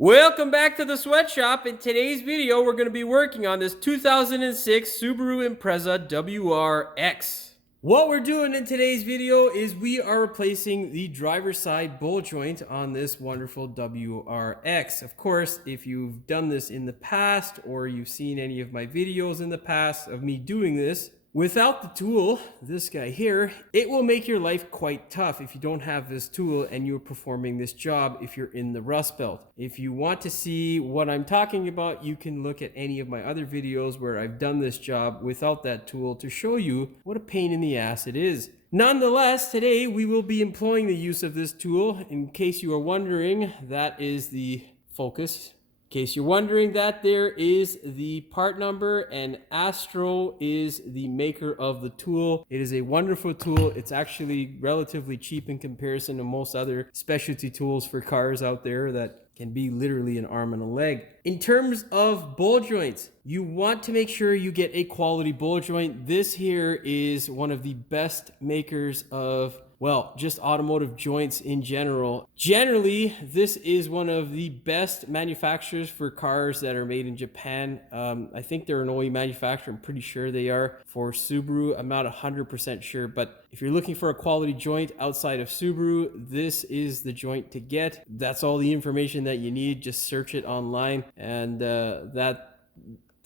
Welcome back to the sweatshop. In today's video, we're going to be working on this 2006 Subaru Impreza WRX. What we're doing in today's video is we are replacing the driver's side ball joint on this wonderful WRX. Of course, if you've done this in the past or you've seen any of my videos in the past of me doing this, without the tool, this guy here, it will make your life quite tough if you don't have this tool and you're performing this job if you're in the Rust Belt. If you want to see what I'm talking about, you can look at any of my other videos where I've done this job without that tool to show you what a pain in the ass it is. Nonetheless, today we will be employing the use of this tool. In case you are wondering, that is the focus. In case you're wondering, that there is the part number, and Astro is the maker of the tool. It is a wonderful tool. It's actually relatively cheap in comparison to most other specialty tools for cars out there that can be literally an arm and a leg. In terms of ball joints, you want to make sure you get a quality ball joint. This here is one of the best makers of, well, just automotive joints in general. Generally, this is one of the best manufacturers for cars that are made in Japan. I think they're an OE manufacturer. I'm pretty sure they are. For Subaru, I'm not 100% sure, but if you're looking for a quality joint outside of Subaru, this is the joint to get. That's all the information that you need. Just search it online, and that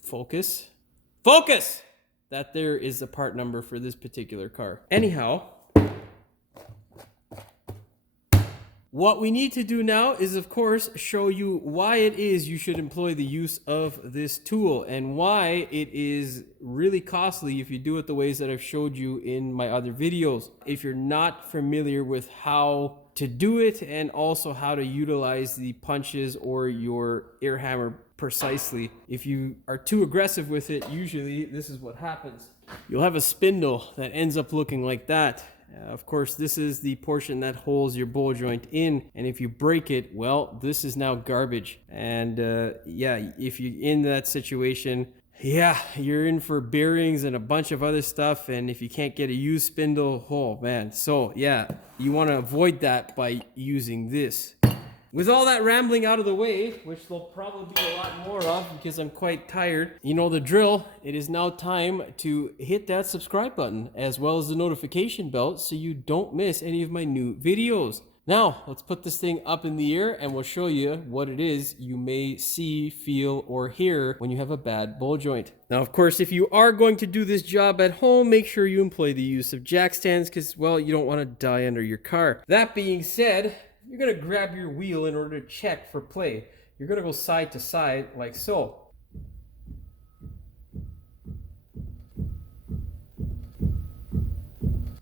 focus, that there is the part number for this particular car. Anyhow, what we need to do now is, of course, show you why it is you should employ the use of this tool and why it is really costly if you do it the ways that I've showed you in my other videos. If you're not familiar with how to do it and also how to utilize the punches or your air hammer precisely, if you are too aggressive with it, usually this is what happens. You'll have a spindle that ends up looking like that. Of course, this is the portion that holds your ball joint in, and if you break it, well, this is now garbage. And yeah, if you're in that situation, yeah, you're in for bearings and a bunch of other stuff. And if you can't get a used spindle, oh man. So yeah, you want to avoid that by using this. With all that rambling out of the way, which there'll probably be a lot more of because I'm quite tired, you know the drill. It is now time to hit that subscribe button as well as the notification bell so you don't miss any of my new videos. Now, let's put this thing up in the air and we'll show you what it is you may see, feel, or hear when you have a bad ball joint. Now, of course, if you are going to do this job at home, make sure you employ the use of jack stands because, well, you don't want to die under your car. That being said, you're going to grab your wheel in order to check for play. You're going to go side to side like so.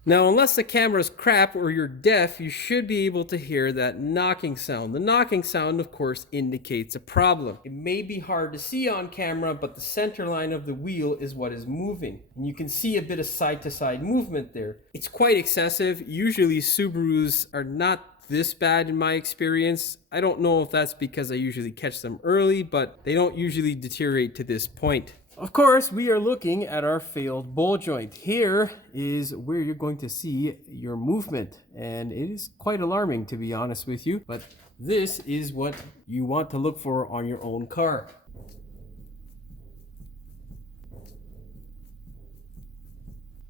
Now, unless the camera's crap or you're deaf, you should be able to hear that knocking sound. The knocking sound, of course, indicates a problem. It may be hard to see on camera, but the center line of the wheel is what is moving. And you can see a bit of side-to-side movement there. It's quite excessive. Usually, Subarus are not this bad in my experience. I don't know if that's because I usually catch them early, but they don't usually deteriorate to this point. Of course, we are looking at our failed ball joint. Here is where you're going to see your movement, and it is quite alarming, to be honest with you, but this is what you want to look for on your own car.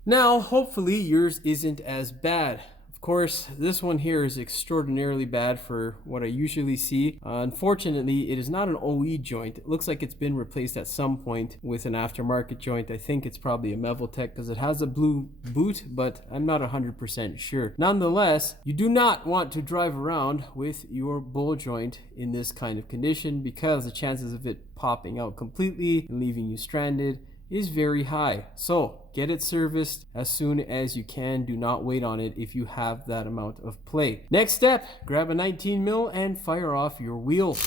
Now, hopefully yours isn't as bad. Of course, this one here is extraordinarily bad for what I usually see. Unfortunately, it is not an OE joint. It looks like it's been replaced at some point with an aftermarket joint. I think it's probably a Mevaltech because it has a blue boot, but I'm not 100% sure. Nonetheless, you do not want to drive around with your ball joint in this kind of condition because the chances of it popping out completely and leaving you stranded is very high. So get it serviced as soon as you can. Do not wait on it if you have that amount of play. Next step, grab a 19 mil and fire off your wheel.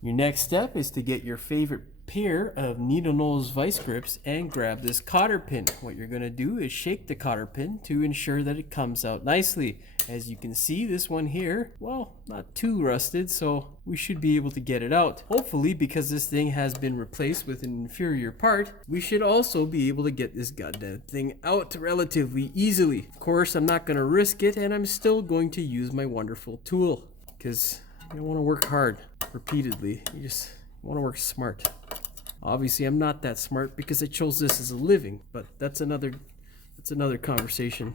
Your next step is to get your favorite pair of needle nose vice grips and grab this cotter pin. What you're going to do is shake the cotter pin to ensure that it comes out nicely. As you can see, this one here, well, not too rusted, so we should be able to get it out. Hopefully, because this thing has been replaced with an inferior part, we should also be able to get this goddamn thing out relatively easily. Of course, I'm not going to risk it, and I'm still going to use my wonderful tool, because you don't want to work hard repeatedly. You just want to work smart. Obviously, I'm not that smart because I chose this as a living, but that's another conversation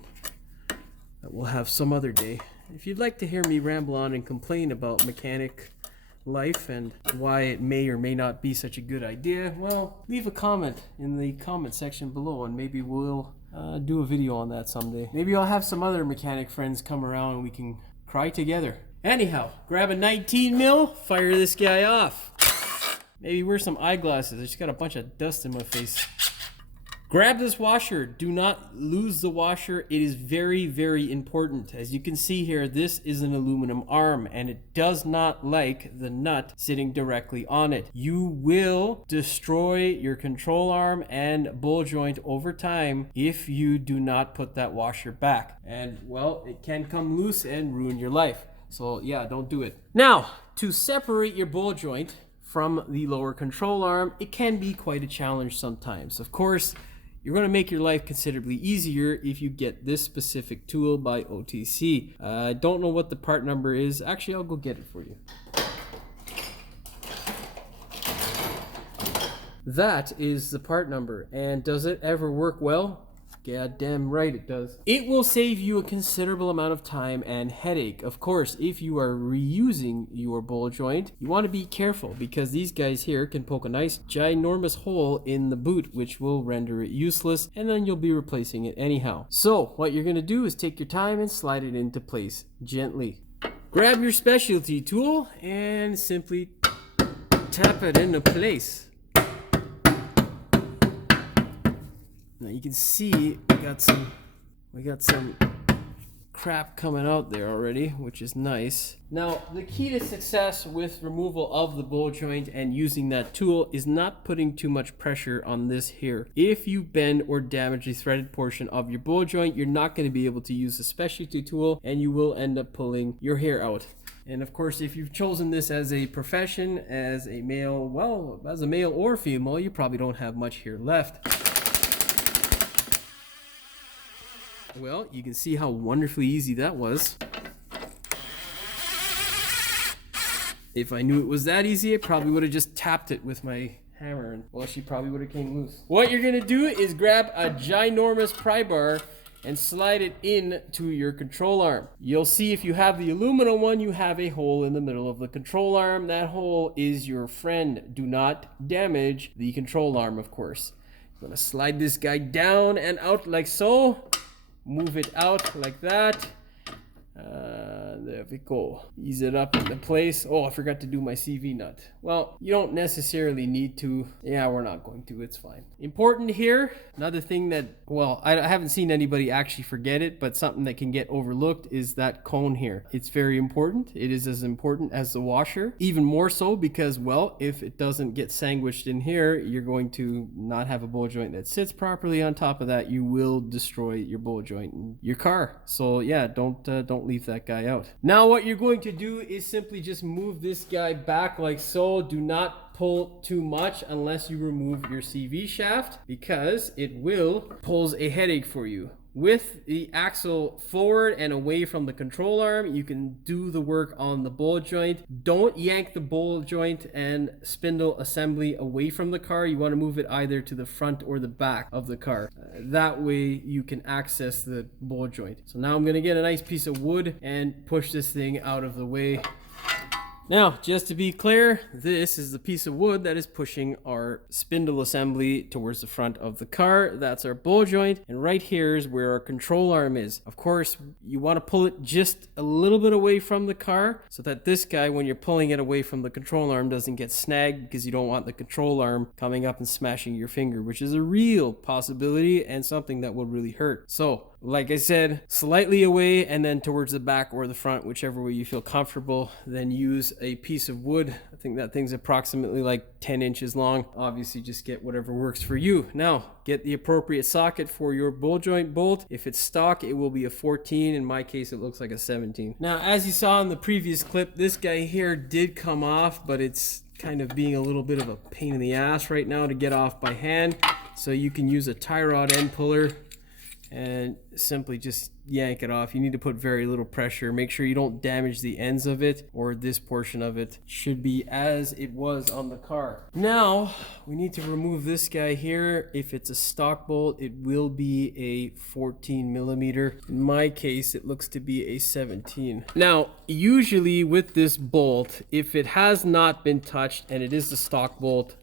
that we'll have some other day. If you'd like to hear me ramble on and complain about mechanic life and why it may or may not be such a good idea, well, leave a comment in the comment section below and maybe we'll do a video on that someday. Maybe I'll have some other mechanic friends come around and we can cry together. Anyhow, grab a 19 mil, fire this guy off. Maybe wear some eyeglasses. I just got a bunch of dust in my face. Grab this washer. Do not lose the washer. It is very, very important. As you can see here, this is an aluminum arm and it does not like the nut sitting directly on it. You will destroy your control arm and ball joint over time if you do not put that washer back. And well, it can come loose and ruin your life. So yeah, don't do it. Now, to separate your ball joint from the lower control arm, it can be quite a challenge sometimes. Of course, you're going to make your life considerably easier if you get this specific tool by OTC. I don't know what the part number is. Actually, I'll go get it for you. That is the part number. And does it ever work well? God damn right it does. It will save you a considerable amount of time and headache. Of course, if you are reusing your ball joint, you want to be careful because these guys here can poke a nice ginormous hole in the boot, which will render it useless, and then you'll be replacing it anyhow. So what you're going to do is take your time and slide it into place gently. Grab your specialty tool and simply tap it into place. Now you can see we got some crap coming out there already, which is nice. Now the key to success with removal of the ball joint and using that tool is not putting too much pressure on this here. If you bend or damage the threaded portion of your ball joint, you're not going to be able to use the specialty tool and you will end up pulling your hair out. And of course, if you've chosen this as a profession, as a male, well, as a male or female, you probably don't have much hair left. Well, you can see how wonderfully easy that was. If I knew it was that easy, I probably would have just tapped it with my hammer and, well, she probably would have came loose. What you're gonna do is grab a ginormous pry bar and slide it into your control arm. You'll see if you have the aluminum one, you have a hole in the middle of the control arm. That hole is your friend. Do not damage the control arm, of course. I'm gonna slide this guy down and out like so. Move it out like that. There we go. Ease it up into place. Oh, I forgot to do my CV nut. Well, you don't necessarily need to. Yeah, we're not going to. It's fine. Important here, another thing that, well, I haven't seen anybody actually forget it, but something that can get overlooked is that cone here. It's very important. It is as important as the washer. Even more so because, well, if it doesn't get sandwiched in here, you're going to not have a ball joint that sits properly. On top of that, you will destroy your ball joint in your car. So yeah, don't leave that guy out. Now what you're going to do is simply just move this guy back like so. Do not pull too much unless you remove your CV shaft because it will pose a headache for you. With the axle forward and away from the control arm, you can do the work on the ball joint. Don't yank the ball joint and spindle assembly away from the car. You want to move it either to the front or the back of the car. That way you can access the ball joint. So now I'm going to get a nice piece of wood and push this thing out of the way. Now, just to be clear, this is the piece of wood that is pushing our spindle assembly towards the front of the car. That's our ball joint, and right here is where our control arm is. Of course, you want to pull it just a little bit away from the car so that this guy, when you're pulling it away from the control arm, doesn't get snagged because you don't want the control arm coming up and smashing your finger, which is a real possibility and something that will really hurt. So, like I said, slightly away and then towards the back or the front, whichever way you feel comfortable. Then use a piece of wood. I think that thing's approximately like 10 inches long. Obviously just get whatever works for you. Now get the appropriate socket for your ball joint bolt. If it's stock, it will be a 14. In my case, it looks like a 17. Now, as you saw in the previous clip, this guy here did come off, but it's kind of being a little bit of a pain in the ass right now to get off by hand. So you can use a tie rod end puller and simply just yank it off. You need to put very little pressure. Make sure you don't damage the ends of it, or this portion of it should be as it was on the car. Now we need to remove this guy here. If it's a stock bolt, it will be a 14 millimeter. In my case, it looks to be a 17. Now usually with this bolt, if it has not been touched and it is the stock bolt,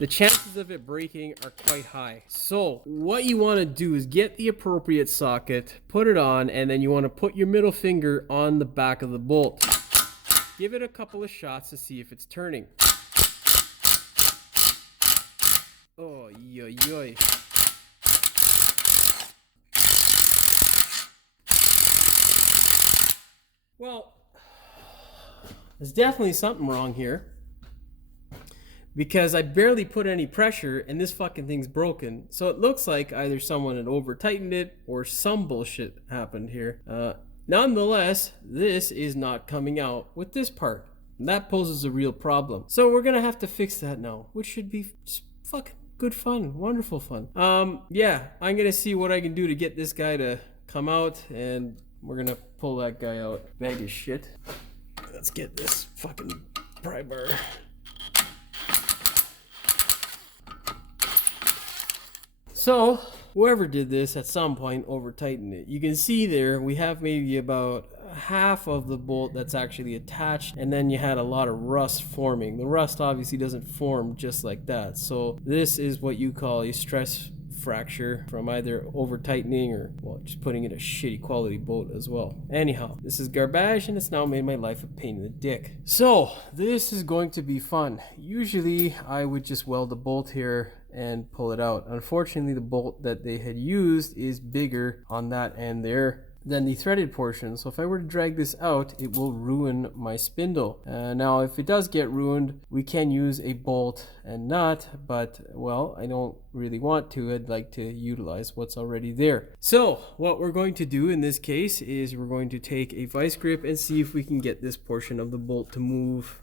the chances of it breaking are quite high. So what you want to do is get the appropriate socket, put it on, and then you want to put your middle finger on the back of the bolt. Give it a couple of shots to see if it's turning. Oh, yoy, yoy. Well, there's definitely something wrong here, because I barely put any pressure and this fucking thing's broken. So it looks like either someone had over tightened it or some bullshit happened here. Nonetheless, this is not coming out with this part. And that poses a real problem. So we're gonna have to fix that now, which should be fucking good fun, wonderful fun. Yeah, I'm gonna see what I can do to get this guy to come out, and we're gonna pull that guy out. Bag of shit. Let's get this fucking pry bar. So whoever did this at some point over tightened it. You can see there we have maybe about half of the bolt that's actually attached, and then you had a lot of rust forming. The rust obviously doesn't form just like that. So this is what you call a stress fracture from either over tightening or, well, just putting in a shitty quality bolt as well. Anyhow, this is garbage and it's now made my life a pain in the dick. So this is going to be fun. Usually I would just weld the bolt here and pull it out. Unfortunately, the bolt that they had used is bigger on that end there than the threaded portion. So if I were to drag this out, it will ruin my spindle. Now, if it does get ruined, we can use a bolt and nut, but, well, I don't really want to. I'd like to utilize what's already there. So what we're going to do in this case is we're going to take a vice grip and see if we can get this portion of the bolt to move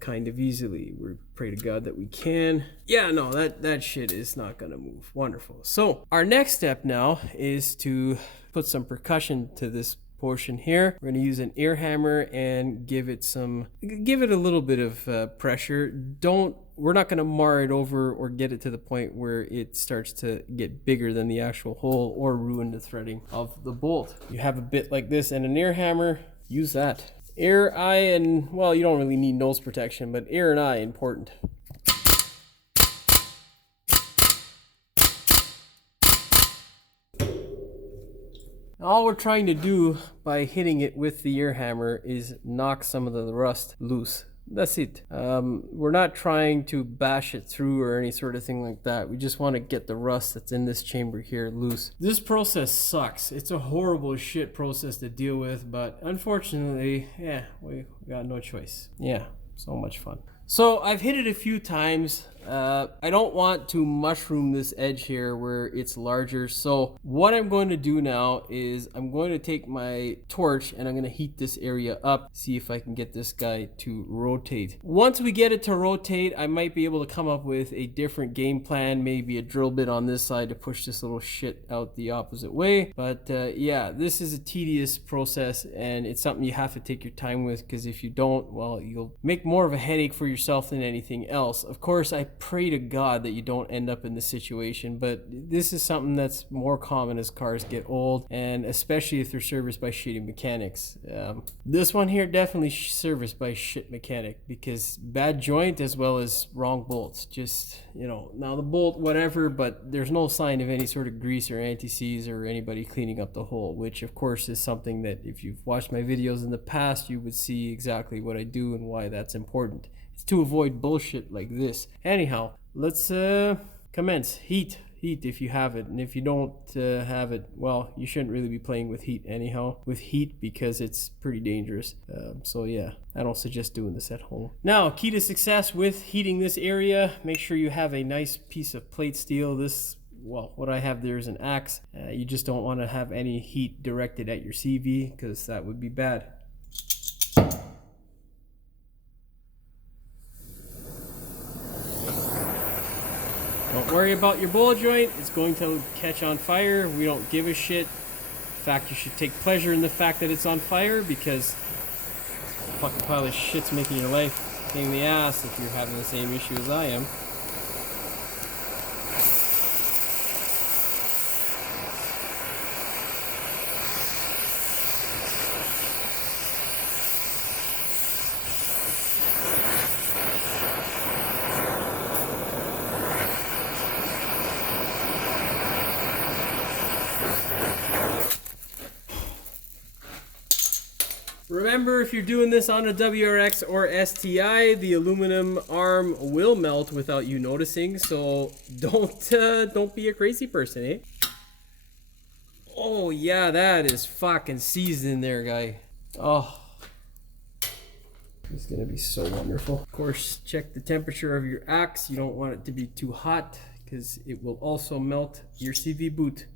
kind of easily. We pray to God that we can. Yeah, no, that shit is not gonna move. Wonderful. So our next step now is to put some percussion to this portion here. We're going to use an ear hammer and give it a little bit of pressure. We're not going to mar it over or get it to the point where it starts to get bigger than the actual hole or ruin the threading of the bolt. You have a bit like this and an ear hammer, use that. Ear, eye, and, well, you don't really need nose protection, but ear and eye important. All we're trying to do by hitting it with the ear hammer is knock some of the rust loose. That's it. We're not trying to bash it through or any sort of thing like that. We just want to get the rust that's in this chamber here loose. This process sucks. It's a horrible shit process to deal with, but unfortunately, yeah, we got no choice. Yeah, so much fun. So I've hit it a few times. I don't want to mushroom this edge here where it's larger. So what I'm going to do now is I'm going to take my torch and I'm going to heat this area up, see if I can get this guy to rotate. Once we get it to rotate, I might be able to come up with a different game plan, maybe a drill bit on this side to push this little shit out the opposite way. But yeah, this is a tedious process and it's something you have to take your time with, because if you don't, well, you'll make more of a headache for yourself than anything else. Of course, I pray to God that you don't end up in this situation, but this is something that's more common as cars get old, and especially if they're serviced by shitty mechanics. This one here definitely serviced by shit mechanic, because bad joint as well as wrong bolts. Just, you know, now the bolt, whatever, but there's no sign of any sort of grease or anti-seize or anybody cleaning up the hole, which of course is something that if you've watched my videos in the past, you would see exactly what I do and why that's important. It's to avoid bullshit like this. Anyhow, let's commence. Heat heat if you have it, and if you don't have it, well, you shouldn't really be playing with heat anyhow, because it's pretty dangerous. So yeah, I don't suggest doing this at home. Now, key to success with heating this area, make sure you have a nice piece of plate steel. This, well, what I have there is an axe. You just don't want to have any heat directed at your CV, because that would be bad. Don't worry about your ball joint, it's going to catch on fire. We don't give a shit. In fact, you should take pleasure in the fact that it's on fire, because a fucking pile of shit's making your life a pain in the ass if you're having the same issue as I am. Remember, if you're doing this on a WRX or STI, the aluminum arm will melt without you noticing, so don't be a crazy person, eh? Oh yeah, that is fucking seasoned there, guy. Oh, it's gonna be so wonderful. Of course, check the temperature of your axe. You don't want it to be too hot, because it will also melt your CV boot.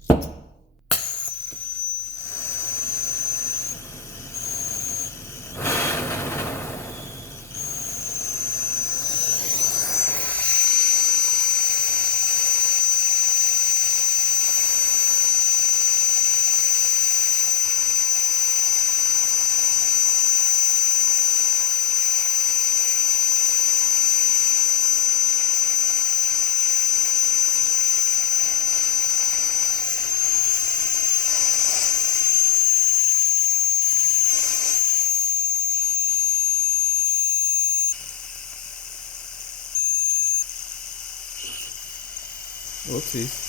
Whoopsies.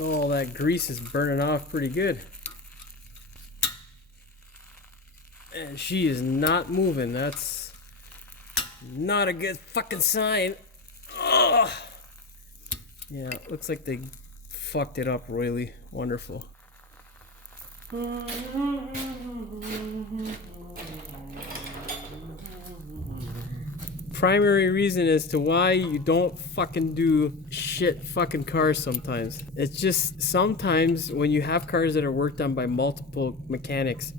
Oh, that grease is burning off pretty good. And she is not moving. That's not a good fucking sign. Ugh. Yeah, looks like they fucked it up royally. Wonderful. Primary reason as to why you don't fucking do shit fucking cars sometimes. It's just sometimes when you have cars that are worked on by multiple mechanics,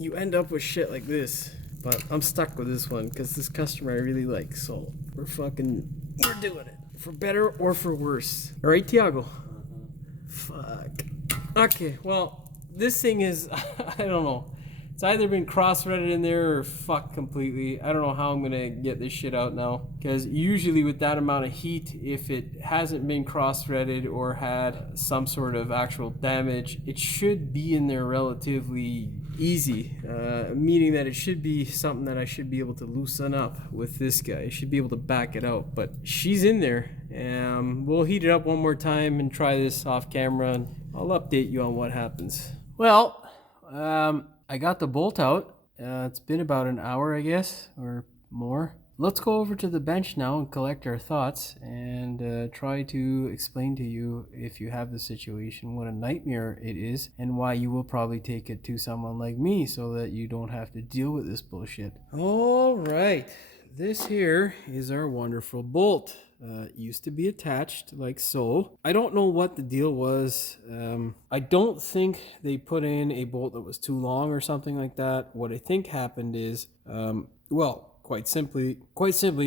you end up with shit like this. But I'm stuck with this one because this customer I really like, so we're doing it. For better or for worse. Alright, Tiago? Fuck. Okay, well, this thing is, I don't know. It's either been cross-threaded in there or fucked completely. I don't know how I'm gonna get this shit out now. Because usually with that amount of heat, if it hasn't been cross-threaded or had some sort of actual damage, it should be in there relatively easy. Meaning that it should be something that I should be able to loosen up with this guy. I should be able to back it out. But she's in there. We'll heat it up one more time and try this off camera, and I'll update you on what happens. Well, I got the bolt out. It's been about an hour, I guess, or more. Let's go over to the bench now and collect our thoughts and try to explain to you, if you have the situation, what a nightmare it is and why you will probably take it to someone like me so that you don't have to deal with this bullshit. All right, this here is our wonderful bolt. Used to be attached like so. I don't know what the deal was. I don't think they put in a bolt that was too long or something like that. What I think happened is, well, quite simply,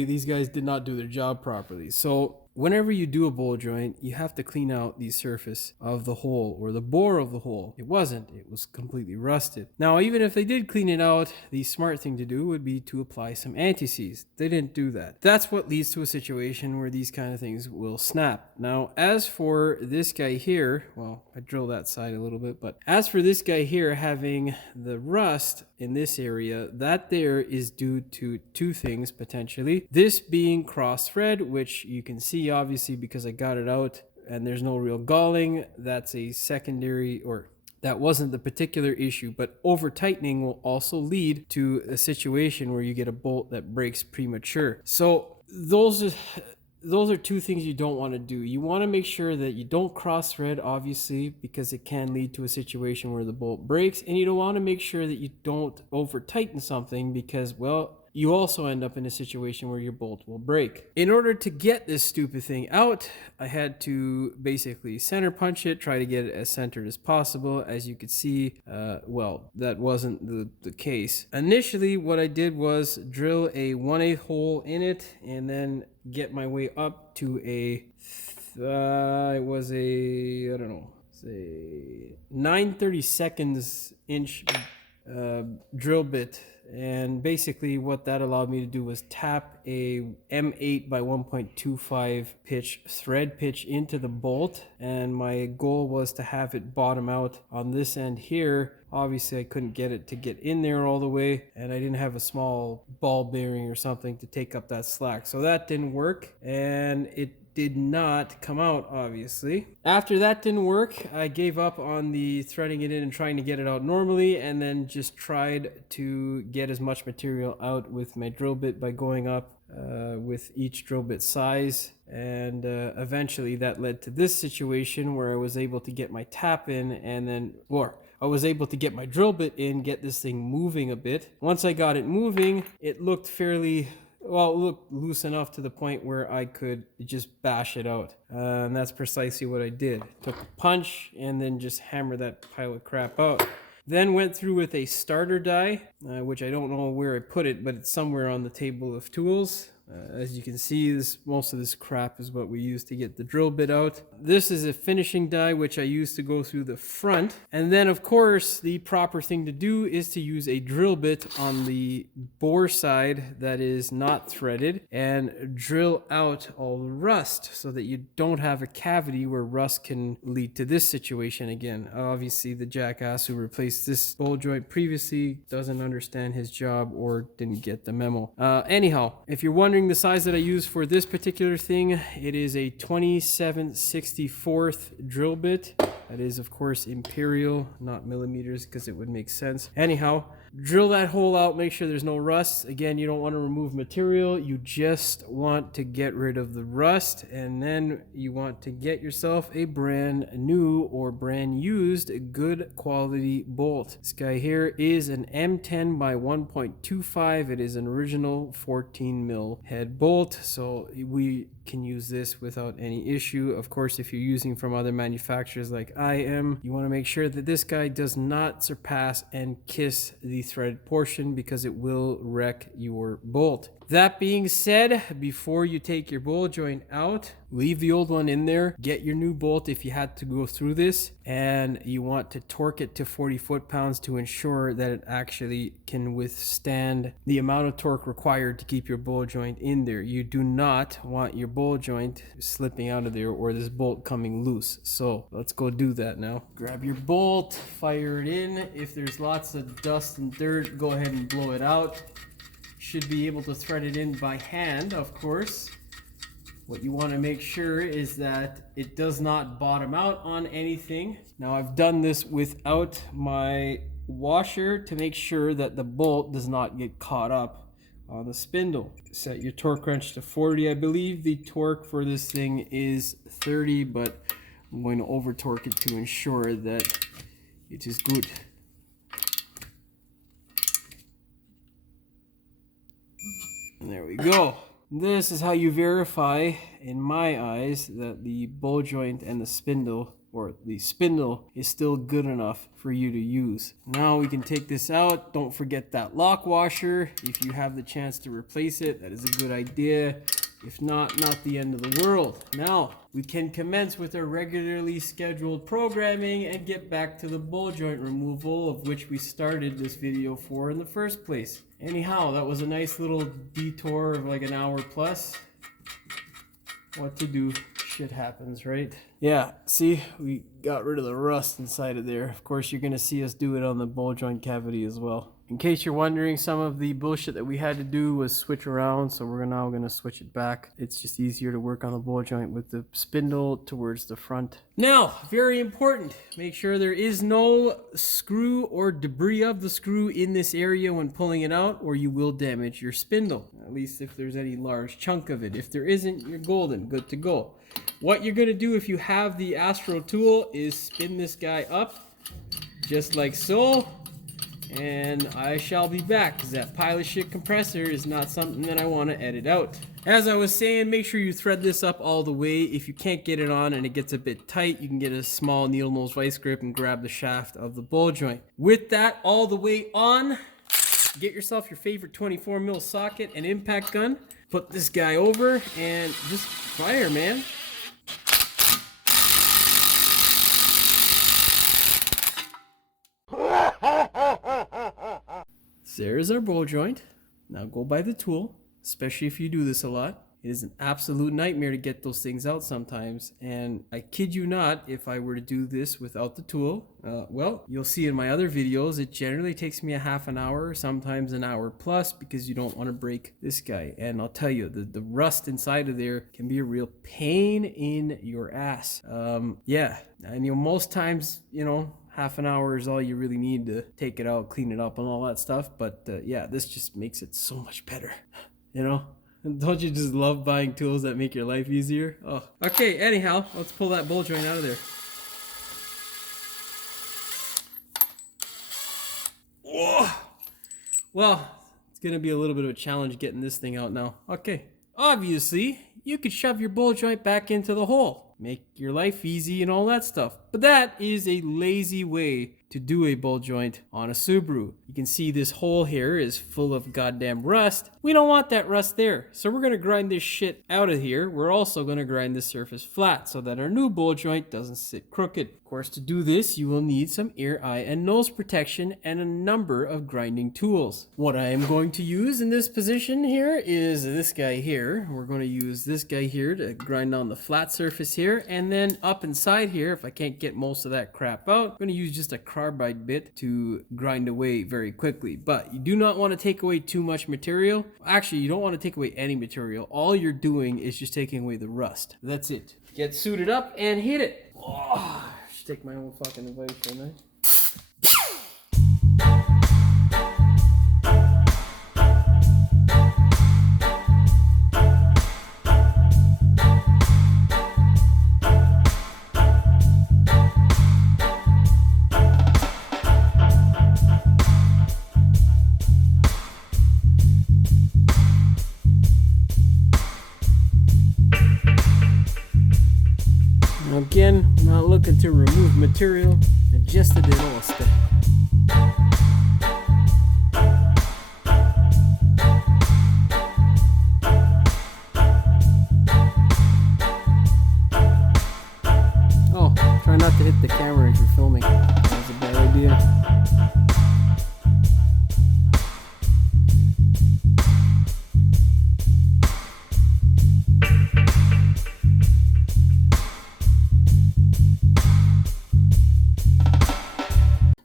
these guys did not do their job properly. So whenever you do a bowl joint, you have to clean out the surface of the hole or the bore of the hole. It wasn't. It was completely rusted. Now, even if they did clean it out, the smart thing to do would be to apply some anti-seize. They didn't do that. That's what leads to a situation where these kind of things will snap. Now, as for this guy here, well, I drilled that side a little bit, but as for this guy here having the rust in this area, that there is due to two things potentially. This being cross thread, which you can see obviously because I got it out and there's no real galling. That's a secondary, or that wasn't the particular issue, but over tightening will also lead to a situation where you get a bolt that breaks premature. So those are two things you don't want to do. You want to make sure that you don't cross thread, obviously, because it can lead to a situation where the bolt breaks, and you don't want to make sure that you don't over tighten something because, well, you also end up in a situation where your bolt will break. In order to get this stupid thing out, I had to basically center punch it, try to get it as centered as possible. As you could see, well, that wasn't the case. Initially, what I did was drill a 1/8 hole in it and then get my way up to it was a, I don't know, say 9/32 inch drill bit. And basically what that allowed me to do was tap a M8 by 1.25 pitch thread pitch into the bolt, and my goal was to have it bottom out on this end here. Obviously I couldn't get it to get in there all the way, and I didn't have a small ball bearing or something to take up that slack, so that didn't work, and it did not come out, obviously. After that didn't work, I gave up on the threading it in and trying to get it out normally, and then just tried to get as much material out with my drill bit by going up with each drill bit size, and eventually that led to this situation where I was able to get my tap in, and then, or I was able to get my drill bit in, get this thing moving a bit. Once I got it moving, it looked fairly, well, it looked loose enough to the point where I could just bash it out. And that's precisely what I did. Took a punch and then just hammered that pile of crap out. Then went through with a starter die, which I don't know where I put it, but it's somewhere on the table of tools. As you can see, most of this crap is what we use to get the drill bit out. This is a finishing die, which I use to go through the front. And then, of course, the proper thing to do is to use a drill bit on the bore side that is not threaded and drill out all the rust so that you don't have a cavity where rust can lead to this situation again. Obviously, the jackass who replaced this bowl joint previously doesn't understand his job or didn't get the memo. Anyhow, if you're wondering the size that I use for this particular thing, it is a 27/64 drill bit. That is, of course, imperial, not millimeters, because it would make sense. Anyhow, drill that hole out, make sure there's no rust. Again, you don't want to remove material, you just want to get rid of the rust, and then you want to get yourself a brand new or brand used good quality bolt. This guy here is an M10 by 1.25. It is an original 14 mil head bolt, so we can use this without any issue. Of course, if you're using from other manufacturers like I am, you want to make sure that this guy does not surpass and kiss the thread portion, because it will wreck your bolt. That being said, before you take your bowl joint out, leave the old one in there, get your new bolt if you had to go through this, and you want to torque it to 40 foot-pounds to ensure that it actually can withstand the amount of torque required to keep your bowl joint in there. You do not want your bowl joint slipping out of there or this bolt coming loose. So let's go do that now. Grab your bolt, fire it in. If there's lots of dust and dirt, go ahead and blow it out. Should be able to thread it in by hand, of course. What you want to make sure is that it does not bottom out on anything. Now, I've done this without my washer to make sure that the bolt does not get caught up on the spindle. Set your torque wrench to 40. I believe the torque for this thing is 30, but I'm going to over torque it to ensure that it is good. And there we go. This is how you verify, in my eyes, that the bowl joint and the spindle, or the spindle, is still good enough for you to use. Now we can take this out. Don't forget that lock washer. If you have the chance to replace it, that is a good idea. If not the end of the world. Now, we can commence with our regularly scheduled programming and get back to the ball joint removal, of which we started this video for in the first place. Anyhow, that was a nice little detour of like an hour plus. What to do? Shit happens, right? Yeah, see, we got rid of the rust inside of there. Of course, you're gonna see us do it on the ball joint cavity as well. In case you're wondering, some of the bullshit that we had to do was switch around, so we're now gonna switch it back. It's just easier to work on the ball joint with the spindle towards the front. Now, very important, make sure there is no screw or debris of the screw in this area when pulling it out, or you will damage your spindle. At least if there's any large chunk of it. If there isn't, you're golden, good to go. What you're gonna do if you have the Astro tool is spin this guy up, just like so. And I shall be back, because that pile of shit compressor is not something that I want to edit out. As I was saying, make sure you thread this up all the way. If you can't get it on and it gets a bit tight, you can get a small needle nose vice grip and grab the shaft of the ball joint. With that all the way on, get yourself your favorite 24mm socket and impact gun. Put this guy over and just fire, man. There's our ball joint. Now go by the tool, especially if you do this a lot. It is an absolute nightmare to get those things out sometimes, and I kid you not, if I were to do this without the tool, well, you'll see in my other videos, it generally takes me a half an hour, sometimes an hour plus, because you don't want to break this guy. And I'll tell you, the rust inside of there can be a real pain in your ass. Yeah, and most times, half an hour is all you really need to take it out, clean it up, and all that stuff. But yeah, this just makes it so much better, And don't you just love buying tools that make your life easier? Oh, okay. Anyhow, let's pull that ball joint out of there. Whoa! Well, it's gonna be a little bit of a challenge getting this thing out now. Okay. Obviously, you could shove your ball joint back into the hole. Make your life easy and all that stuff. But that is a lazy way to do a ball joint on a Subaru. You can see this hole here is full of goddamn rust. We don't want that rust there. So we're gonna grind this shit out of here. We're also gonna grind this surface flat so that our new ball joint doesn't sit crooked. Of course, to do this, you will need some ear, eye, and nose protection and a number of grinding tools. What I am going to use in this position here is this guy here. We're going to use this guy here to grind on the flat surface here, and then up inside here, if I can't get most of that crap out, I'm going to use just a carbide bit to grind away very quickly. But you do not want to take away too much material. Actually, you don't want to take away any material. All you're doing is just taking away the rust. That's it. Get suited up and hit it. Oh, I should take my own fucking advice, shouldn't I? Again, I'm not looking to remove material, just a little step. Oh, try not to hit the camera if you're filming. That was a bad idea.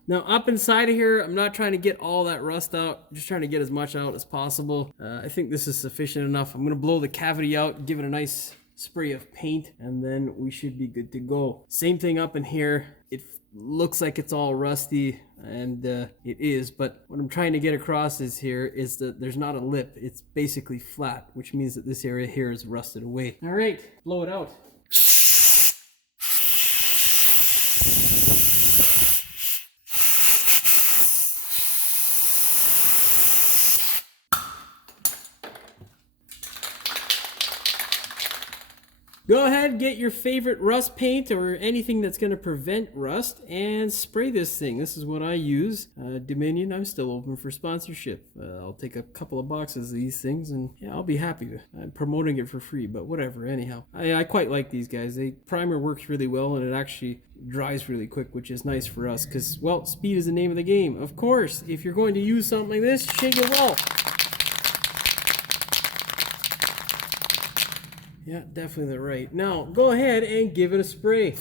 Now up inside of here, I'm not trying to get all that rust out, I'm just trying to get as much out as possible. I think this is sufficient enough. I'm gonna blow the cavity out, give it a nice spray of paint, and then we should be good to go. Same thing up in here. It looks like it's all rusty, and it is, but what I'm trying to get across is that there's not a lip. It's basically flat, which means that this area here is rusted away. All right, blow it out. Go ahead, get your favorite rust paint or anything that's going to prevent rust and spray this thing. This is what I use. Dominion, I'm still open for sponsorship. I'll take a couple of boxes of these things and yeah, I'll be happy to. I'm promoting it for free, but whatever, anyhow. I quite like these guys. Primer works really well and it actually dries really quick, which is nice for us because, well, speed is the name of the game. Of course, if you're going to use something like this, shake it well. Yeah, definitely the right. Now, go ahead and give it a spray.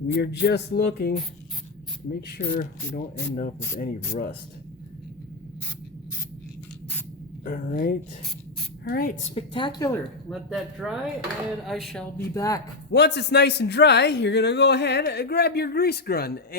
We are just looking to make sure we don't end up with any rust. All right, spectacular. Let that dry and I shall be back. Once it's nice and dry, you're gonna go ahead and grab your grease gun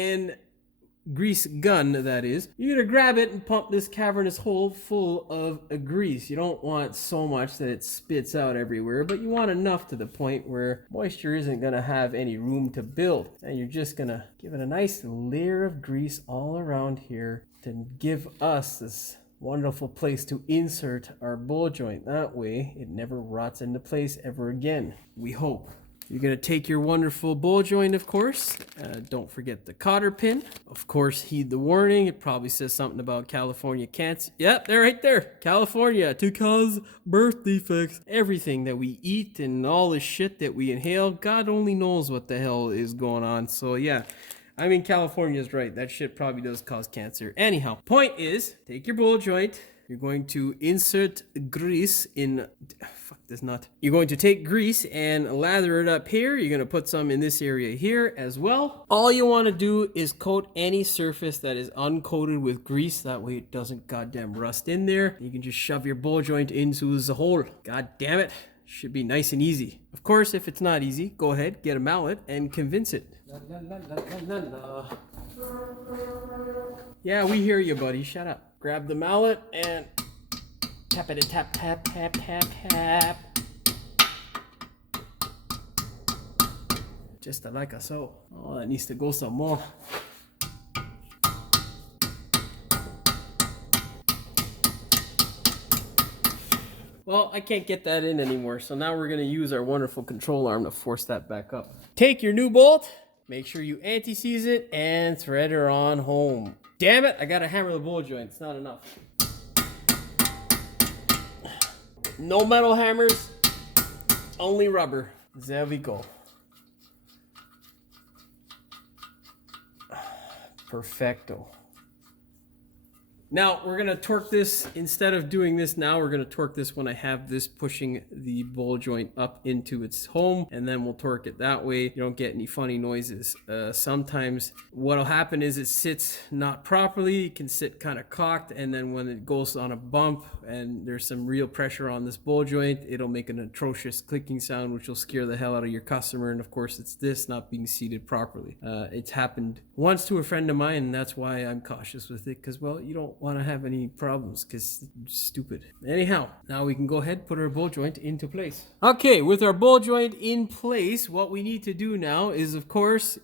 that is. You're gonna grab it and pump this cavernous hole full of grease. You don't want so much that it spits out everywhere, but you want enough to the point where moisture isn't gonna have any room to build. And you're just gonna give it a nice layer of grease all around here to give us this wonderful place to insert our bowl joint. That way it never rots into place ever again, we hope. You're going to take your wonderful bowl joint, of course. Don't forget the cotter pin. Of course, heed the warning. It probably says something about California can't. Yep, they're right there. California to cause birth defects. Everything that we eat and all the shit that we inhale, God only knows what the hell is going on. So yeah, I mean, California's right. That shit probably does cause cancer. Anyhow, point is, take your bowl joint. You're going to insert grease in... Fuck this nut. You're going to take grease and lather it up here. You're going to put some in this area here as well. All you want to do is coat any surface that is uncoated with grease. That way it doesn't goddamn rust in there. You can just shove your bowl joint into the hole. God damn it. Should be nice and easy. Of course, if it's not easy, go ahead, get a mallet and convince it. Yeah, we hear you, buddy. Shut up. Grab the mallet and tap it, tap, tap, tap, tap, tap. Just like so. Oh, that needs to go some more. Well, I can't get that in anymore, so now we're going to use our wonderful control arm to force that back up. Take your new bolt, make sure you anti-seize it, and thread her on home. Damn it, I got to hammer the bowl joint. It's not enough. No metal hammers, only rubber. There we go. Perfecto. Now, we're going to torque this, instead of doing this now, we're going to torque this when I have this pushing the bowl joint up into its home, and then we'll torque it that way. You don't get any funny noises. Sometimes what'll happen is it sits not properly, it can sit kind of cocked, and then when it goes on a bump and there's some real pressure on this bowl joint, it'll make an atrocious clicking sound, which will scare the hell out of your customer, and of course it's this not being seated properly. It's happened once to a friend of mine, and that's why I'm cautious with it, because, well, you don't want to have any problems because it's stupid. Anyhow, now we can go ahead and put our bowl joint into place. Okay, with our bowl joint in place, what we need to do now is, of course,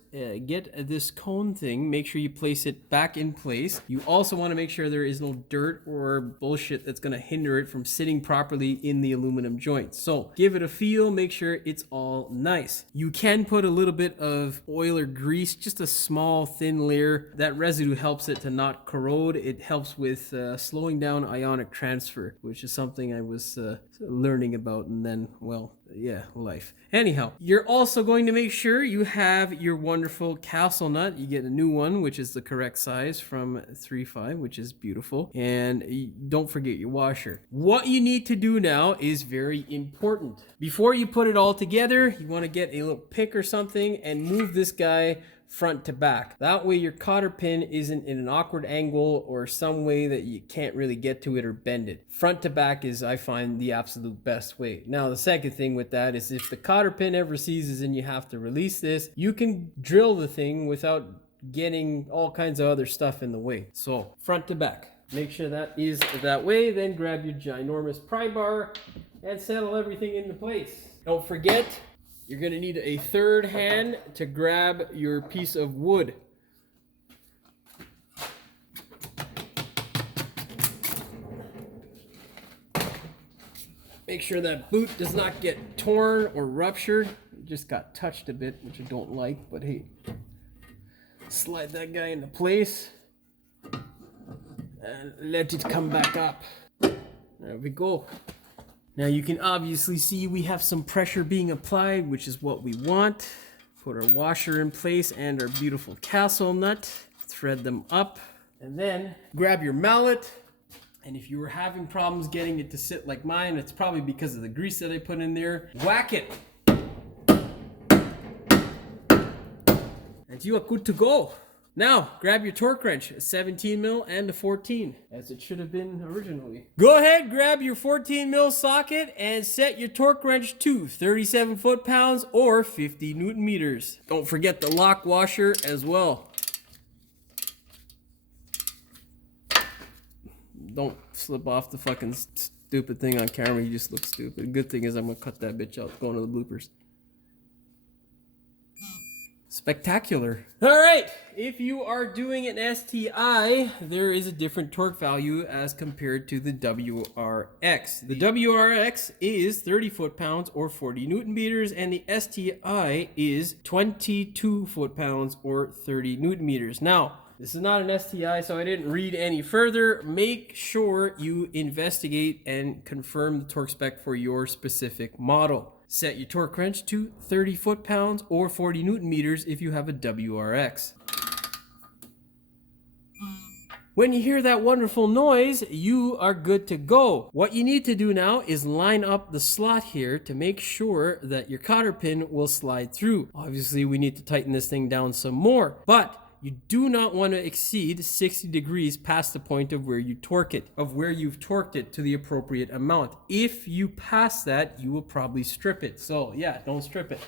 get this cone thing. Make sure you place it back in place. You also want to make sure there is no dirt or bullshit that's going to hinder it from sitting properly in the aluminum joint. So give it a feel, make sure it's all nice. You can put a little bit of oil or grease, just a small thin layer. That residue helps it to not corrode. It helps with slowing down ionic transfer, which is something I was learning about, and then, well, yeah, life. Anyhow, you're also going to make sure you have your wonderful castle nut. You get a new one, which is the correct size from 3.5, which is beautiful. And don't forget your washer. What you need to do now is very important. Before you put it all together, you want to get a little pick or something and move this guy front to back. That way your cotter pin isn't in an awkward angle or some way that you can't really get to it or bend it. Front to back is, I find, the absolute best way. Now, the second thing with that is if the cotter pin ever seizes and you have to release this, you can drill the thing without getting all kinds of other stuff in the way. So, front to back. Make sure that is that way, then grab your ginormous pry bar and settle everything into place. Don't forget, you're going to need a third hand to grab your piece of wood. Make sure that boot does not get torn or ruptured. It just got touched a bit, which I don't like, but hey. Slide that guy into place. And let it come back up. There we go. Now you can obviously see we have some pressure being applied, which is what we want. Put our washer in place and our beautiful castle nut. Thread them up. And then grab your mallet. And if you were having problems getting it to sit like mine, it's probably because of the grease that I put in there. Whack it. And you are good to go. Now, grab your torque wrench, a 17 mil and a 14, as it should have been originally. Go ahead, grab your 14 mil socket and set your torque wrench to 37 foot-pounds or 50 Newton meters. Don't forget the lock washer as well. Don't slip off the fucking stupid thing on camera, you just look stupid. Good thing is I'm gonna cut that bitch out, going to the bloopers. Spectacular. All right, if you are doing an STI, there is a different torque value as compared to the WRX. The WRX is 30 foot-pounds or 40 Newton meters, and the STI is 22 foot-pounds or 30 Newton meters. Now, this is not an STI, so I didn't read any further. Make sure you investigate and confirm the torque spec for your specific model. Set your torque wrench to 30 foot-pounds or 40 Newton meters if you have a WRX. When you hear that wonderful noise, you are good to go. What you need to do now is line up the slot here to make sure that your cotter pin will slide through. Obviously, we need to tighten this thing down some more, but you do not want to exceed 60 degrees past the point of where you torque it, of where you've torqued it to the appropriate amount. If you pass that, you will probably strip it. So yeah, don't strip it.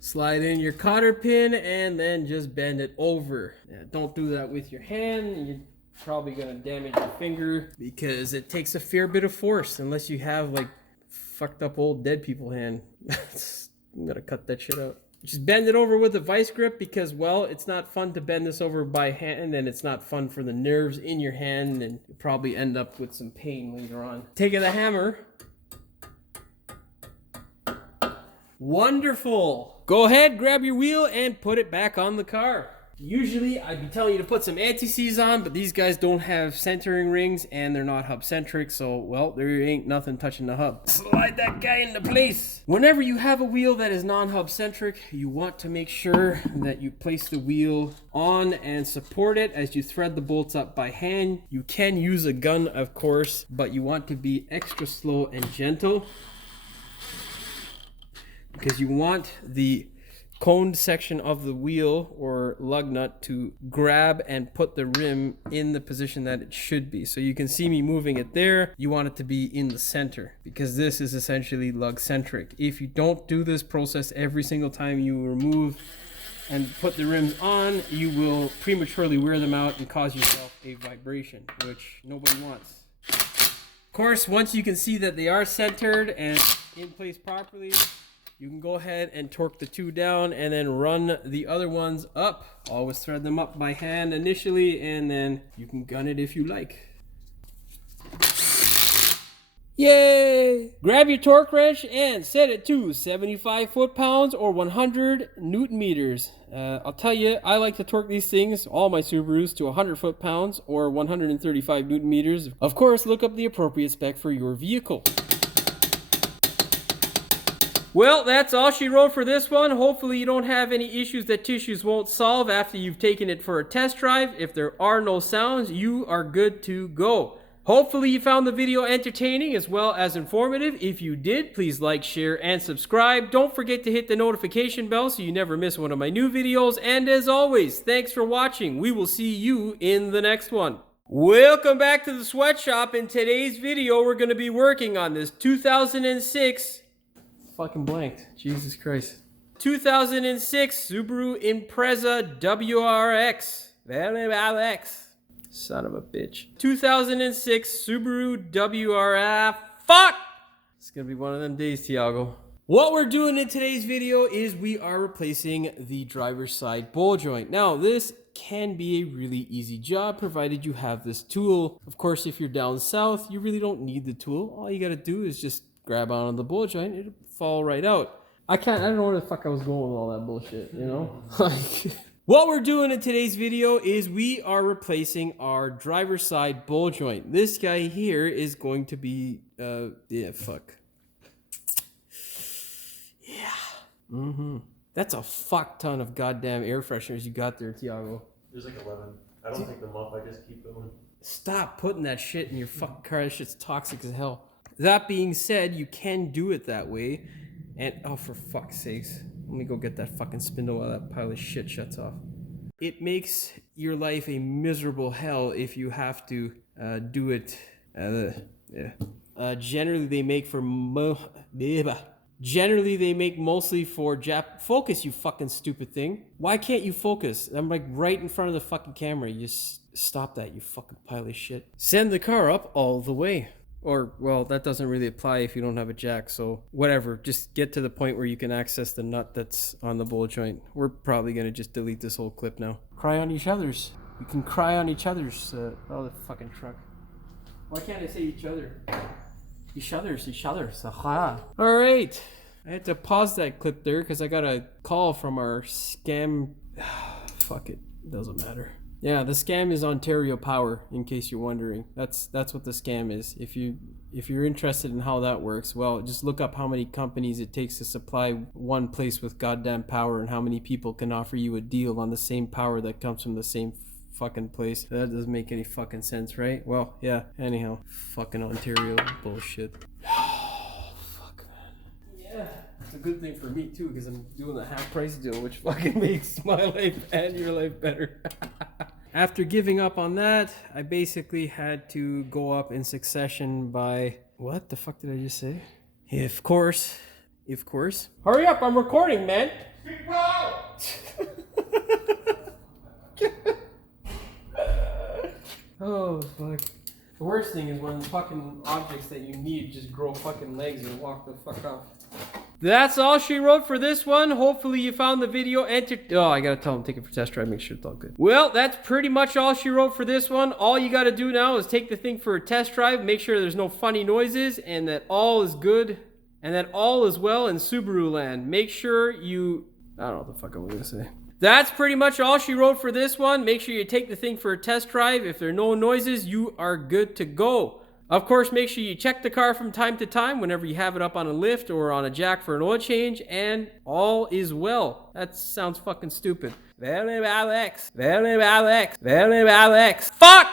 Slide in your cotter pin and then just bend it over. Yeah, don't do that with your hand. You're probably gonna damage your finger because it takes a fair bit of force unless you have like fucked up old dead people hand. I'm gonna cut that shit out. Just bend it over with a vice grip because, well, it's not fun to bend this over by hand, and it's not fun for the nerves in your hand, and you'll probably end up with some pain later on. Take the hammer. Wonderful. Go ahead, grab your wheel, and put it back on the car. Usually, I'd be telling you to put some anti-seize on, but these guys don't have centering rings, and they're not hub-centric, so, well, there ain't nothing touching the hub. Slide that guy into place. Whenever you have a wheel that is non-hub-centric, you want to make sure that you place the wheel on and support it as you thread the bolts up by hand. You can use a gun, of course, but you want to be extra slow and gentle because you want the coned section of the wheel or lug nut to grab and put the rim in the position that it should be. So you can see me moving it there. You want it to be in the center because this is essentially lug centric. If you don't do this process every single time you remove and put the rims on, you will prematurely wear them out and cause yourself a vibration, which nobody wants. Of course, once you can see that they are centered and in place properly, you can go ahead and torque the two down and then run the other ones up. Always thread them up by hand initially, and then you can gun it if you like. Yay! Grab your torque wrench and set it to 75 foot-pounds or 100 Newton meters. I'll tell you, I like to torque these things, all my Subarus, to 100 foot-pounds or 135 Newton meters. Of course, look up the appropriate spec for your vehicle. Well, that's all she wrote for this one. Hopefully you don't have any issues that tissues won't solve after you've taken it for a test drive. If there are no sounds, you are good to go. Hopefully you found the video entertaining as well as informative. If you did, please like, share, and subscribe. Don't forget to hit the notification bell so you never miss one of my new videos. And as always, thanks for watching. We will see you in the next one. Welcome back to the sweatshop. In today's video, we're going to be working on this 2006... Fucking blanked. Jesus Christ. 2006 Subaru Impreza WRX. WRX. Son of a bitch. 2006 Subaru WRX. Fuck! It's gonna be one of them days, Tiago. What we're doing in today's video is we are replacing the driver's side ball joint. Now, this can be a really easy job provided you have this tool. Of course, if you're down south, you really don't need the tool. All you gotta do is just grab onto the bolt joint, it'll fall right out. I don't know where the fuck I was going with all that bullshit, you know? Like, what we're doing in today's video is we are replacing our driver's side bowl joint. This guy here is going to be, yeah, fuck. Yeah. That's a fuck ton of goddamn air fresheners you got there, Tiago. There's like 11. I don't take them off, I just keep going. Stop putting that shit in your fucking car. That shit's toxic as hell. That being said, you can do it that way. And, oh, for fuck's sakes. Let me go get that fucking spindle while that pile of shit shuts off. It makes your life a miserable hell if you have to do it. Generally, they make for Generally, they make mostly for Focus, you fucking stupid thing. Why can't you focus? I'm like right in front of the fucking camera. You stop that, you fucking pile of shit. Send the car up all the way. Or, well, that doesn't really apply if you don't have a jack, so whatever. Just get to the point where you can access the nut that's on the bowl joint. We're probably going to just delete this whole clip now. Cry on each other's. You can cry on each other's. Oh, the fucking truck. Why can't I say each other? Each other's. Aha. All right. I had to pause that clip there because I got a call from our scam. Fuck it. Doesn't matter. Yeah, the scam is Ontario Power, in case you're wondering. That's what the scam is. If you're interested in how that works, well, just look up how many companies it takes to supply one place with goddamn power and how many people can offer you a deal on the same power that comes from the same fucking place. That doesn't make any fucking sense, right? Well, yeah, anyhow. Fucking Ontario bullshit. Fuck, man. Yeah, it's a good thing for me too, because I'm doing the half price deal, which fucking makes my life and your life better. After giving up on that, I basically had to go up in succession by... What the fuck did I just say? Of course. Hurry up, I'm recording, man. Speak loud! Oh, fuck. The worst thing is when the fucking objects that you need just grow fucking legs and walk the fuck off. That's all she wrote for this one. Hopefully you found the video Oh, I gotta tell them, take it for a test drive, make sure it's all good. Well, that's pretty much all she wrote for this one. All you gotta do now is take the thing for a test drive, make sure there's no funny noises, and that all is good, and that all is well in Subaru land. Make sure you... I don't know what the fuck I was gonna say. That's pretty much all she wrote for this one. Make sure you take the thing for a test drive. If there are no noises, you are good to go. Of course, make sure you check the car from time to time whenever you have it up on a lift or on a jack for an oil change, and all is well. That sounds fucking stupid. WRX. Fuck!